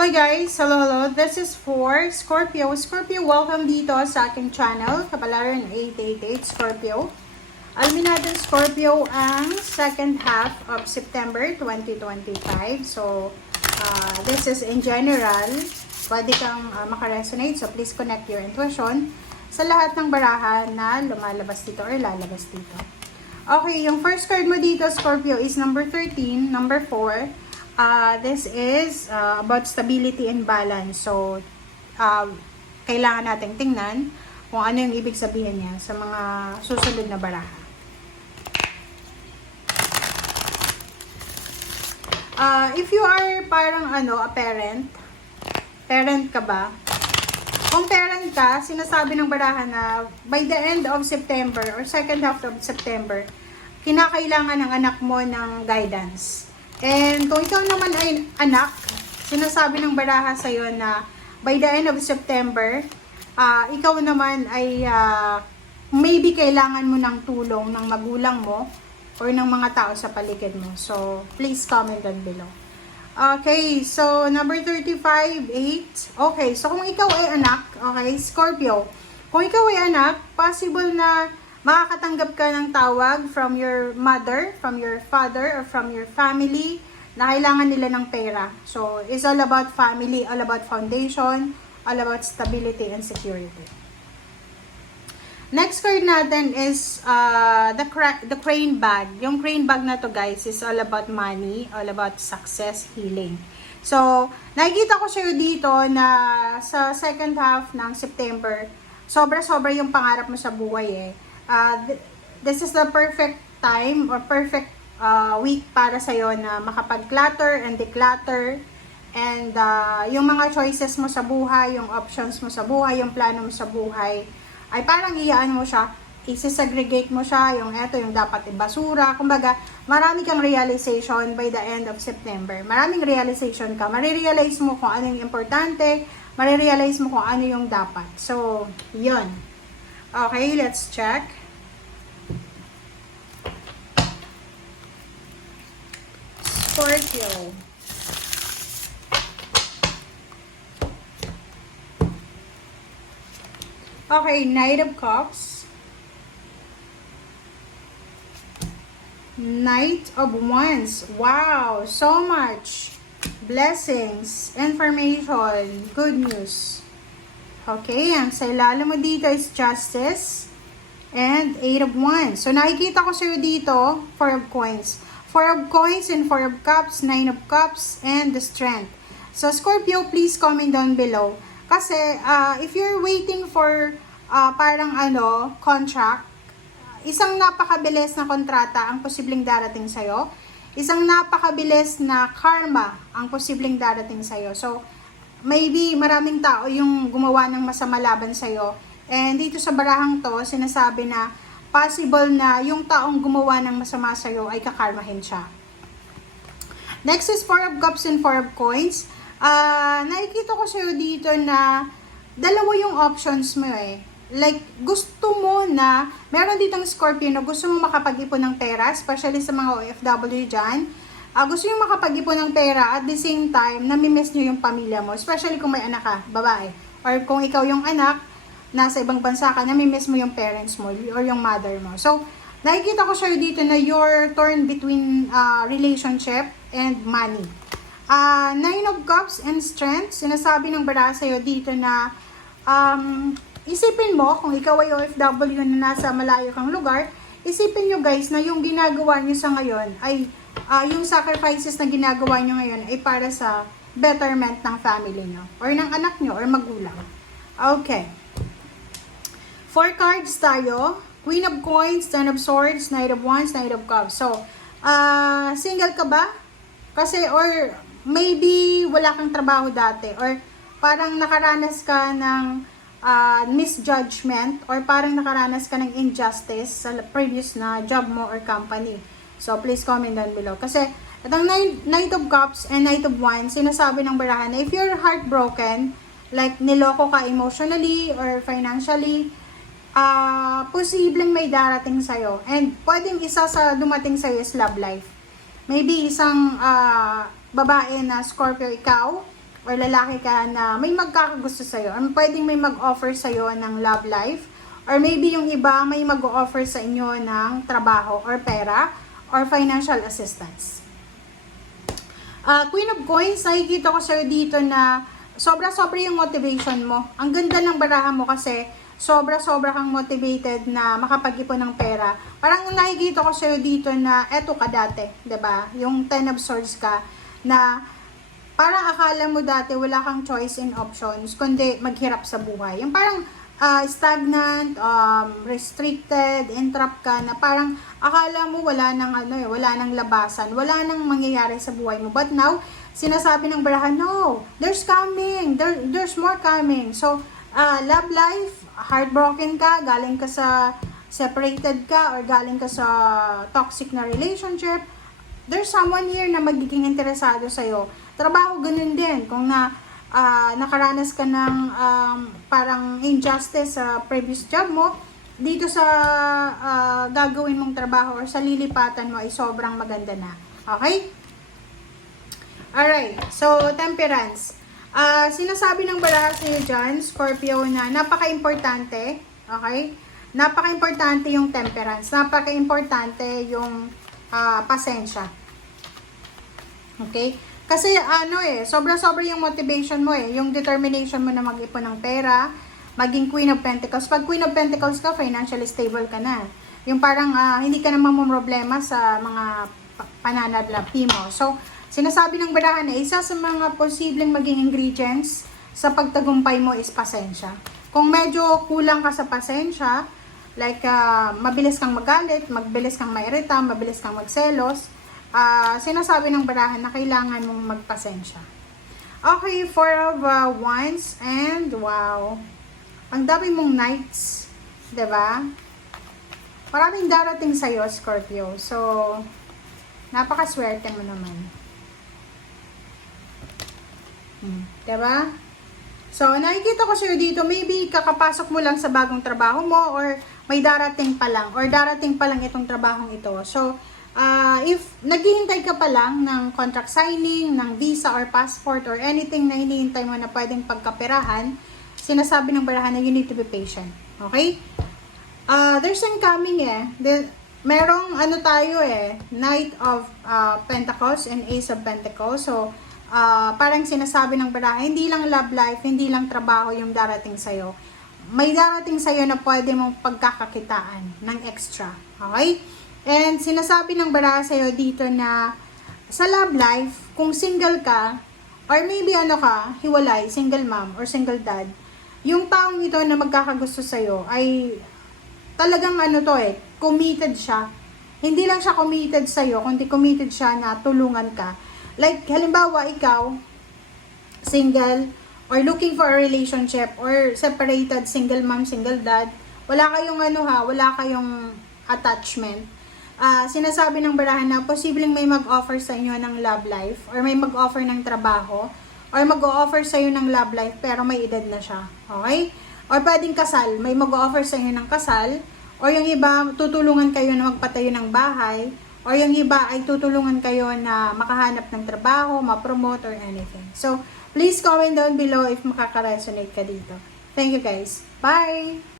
Hello guys! Hello! This is for Scorpio. Scorpio, welcome dito sa aking channel, Kapalaran 888 Scorpio. Alamin natin Scorpio ang second half of September 2025. So, this is in general. Pwede kang makaresonate. So, please connect your intuition sa lahat ng barahan na lumalabas dito or lalabas dito. Okay, yung first card mo dito, Scorpio, is number 13, number 4. This is about stability and balance. So, kailangan nating tingnan kung ano yung ibig sabihin niya sa mga susunod na baraha. If you are parang a parent ka ba? Kung parent ka, sinasabi ng baraha na by the end of September or second half of September, kinakailangan ng anak mo ng guidance. And kung ikaw naman ay anak, sinasabi ng baraha sa'yo na by the end of September, ikaw naman ay maybe kailangan mo ng tulong ng magulang mo or ng mga tao sa paligid mo. So, please comment down below. Okay, so number 35, 8. Okay, so kung ikaw ay anak, okay, Scorpio, kung ikaw ay anak, possible na makakatanggap ka ng tawag from your mother, from your father, or from your family na kailangan nila ng pera. So, it's all about family, all about foundation, all about stability and security. Next card natin is the crane bag. Yung crane bag na to guys is all about money, all about success, healing. So, nakikita ko sa'yo dito na sa second half ng September, sobra-sobra yung pangarap mo sa buhay eh. This is the perfect time or perfect week para sa'yo na makapag-clutter and declutter and yung mga choices mo sa buhay, yung options mo sa buhay, yung plano mo sa buhay ay parang iyaan mo siya, isi-segregate mo siya, yung eto, yung dapat ibasura. Kumbaga, marami kang realization by the end of September. Maraming realization ka. Marirealize mo kung ano yung importante, marirealize mo kung ano yung dapat. So, yun. Okay, let's check. Scorpio. Okay, Knight of Cups. Knight of Wands. Wow, so much blessings, information, good news. Okay, ang sa ilalim mo dito is Justice and 8 of Wands. So, nakikita ko sa'yo dito, 4 of Coins. 4 of Coins and 4 of Cups, 9 of Cups, and the Strength. So, Scorpio, please comment down below. Kasi, if you're waiting for parang contract, isang napakabilis na kontrata ang posibleng darating sa'yo. Isang napakabilis na karma ang posibleng darating sa'yo. So, maybe maraming tao yung gumawa ng masama laban sa'yo. And dito sa barahang to, sinasabi na possible na yung taong gumawa ng masama sa'yo ay kakarmahin siya. Next is 4 of Cups and 4 of Coins. Nakikita ko sa'yo dito na dalawa yung options mo eh. Like, gusto mo na, meron ditong Scorpio na gusto mo makapag-ipon ng pera, especially sa mga OFW dyan. Gusto nyo makapag-ipon ng pera at the same time, namimiss nyo yung pamilya mo, especially kung may anak ka, babae. Or kung ikaw yung anak, nasa ibang bansa ka, namimiss mo yung parents mo or yung mother mo. So, nakikita ko sa'yo dito na you're torn between relationship and money. 9 of Cups and Strength, sinasabi ng baraha sa'yo dito na isipin mo, kung ikaw ay OFW na nasa malayo kang lugar, isipin nyo guys na yung ginagawa nyo sa ngayon ay yung sacrifices na ginagawa nyo ngayon ay para sa betterment ng family nyo or ng anak nyo or magulang. Okay. 4 cards tayo. Queen of Coins, 10 of Swords, Knight of Wands, Knight of Cups. So, single ka ba? Kasi, or maybe wala kang trabaho dati or parang nakaranas ka ng misjudgment or parang nakaranas ka ng injustice sa previous na job mo or company. So, please comment down below. Kasi, itong Knight of Cups and Knight of Wands, sinasabi ng baraha na if you're heartbroken, like niloko ka emotionally or financially, posibleng may darating sa'yo. And pwedeng isa sa dumating sa'yo is love life. Maybe isang babae na Scorpio ikaw, or lalaki ka na may magkakagusto sa'yo, or pwedeng may mag-offer sa'yo ng love life, or maybe yung iba may mag-offer sa inyo ng trabaho or pera or financial assistance. Queen of Coins, nakikita ko sa'yo dito na sobra-sobra yung motivation mo. Ang ganda ng barahan mo kasi sobra-sobra kang motivated na makapag-ipon ng pera. Parang nakikita ko sa'yo dito na eto ka dati, 'di ba? Yung 10 of Swords ka na parang akala mo dati wala kang choice and options kundi maghirap sa buhay. Yung parang stagnant, restricted, entrapped ka na parang akala mo wala nang wala nang labasan, wala nang mangyayari sa buhay mo. But now, sinasabi ng barahan, no, there's coming, there's more coming. So, love life, heartbroken ka, galing ka sa separated ka or galing ka sa toxic na relationship, there's someone here na magiging interesado sa'yo. Trabaho, ganun din. Kung nakaranas ka ng parang injustice sa previous job mo, dito sa gagawin mong trabaho or sa lilipatan mo ay sobrang maganda na. Okay? Alright. So, Temperance. Sinasabi ng baraha sa'yo dyan, Scorpio, na napaka-importante. Okay? Napaka-importante yung temperance. Napaka-importante yung pasensya. Okay? Kasi sobra-sobra yung motivation mo yung determination mo na mag-ipon ng pera, maging Queen of Pentacles. Pag Queen of Pentacles ka, financially stable ka na. Yung parang hindi ka na mamumroblema sa mga pananalapi mo. So, sinasabi ng barahan na isa sa mga posibleng maging ingredients sa pagtagumpay mo is pasensya. Kung medyo kulang ka sa pasensya, like mabilis kang magalit, mabilis kang mairita, mabilis kang magselos, sinasabi ng barahan na kailangan mong magpasensya. Okay, 4 of Wands, and wow, ang dami mong knights, diba? Maraming darating sa'yo, Scorpio. So, napakaswerte mo naman. Diba? So, nakikita ko sa'yo dito, maybe kakapasok mo lang sa bagong trabaho mo or may darating pa lang or darating pa lang itong trabahong ito. So, if naghihintay ka pa lang ng contract signing, ng visa or passport or anything na hinihintay mo na pwedeng pagkaperahan, sinasabi ng barahan na you need to be patient. Okay? There's incoming merong tayo Knight of Pentacles and Ace of Pentacles. So, parang sinasabi ng barahan, hindi lang love life, hindi lang trabaho yung darating sa'yo. May darating sa'yo na pwede mong pagkakakitaan ng extra. Okay? And sinasabi ng baraha sa'yo dito na sa love life, kung single ka, or maybe hiwalay, single mom or single dad, yung taong ito na magkakagusto sa'yo ay talagang committed siya. Hindi lang siya committed sa'yo, kundi committed siya na tulungan ka. Like, halimbawa, ikaw, single, or looking for a relationship, or separated, single mom, single dad, wala kayong wala kayong attachment. Sinasabi ng barahan na posibleng may mag-offer sa inyo ng love life or may mag-offer ng trabaho or mag-offer sa iyo ng love life pero may edad na siya. Okay? Or pwedeng kasal, may mag-offer sa inyo ng kasal or yung iba tutulungan kayo na magpatayo ng bahay or yung iba ay tutulungan kayo na makahanap ng trabaho, ma-promote or anything. So, please comment down below if makaka-resonate ka dito. Thank you guys. Bye!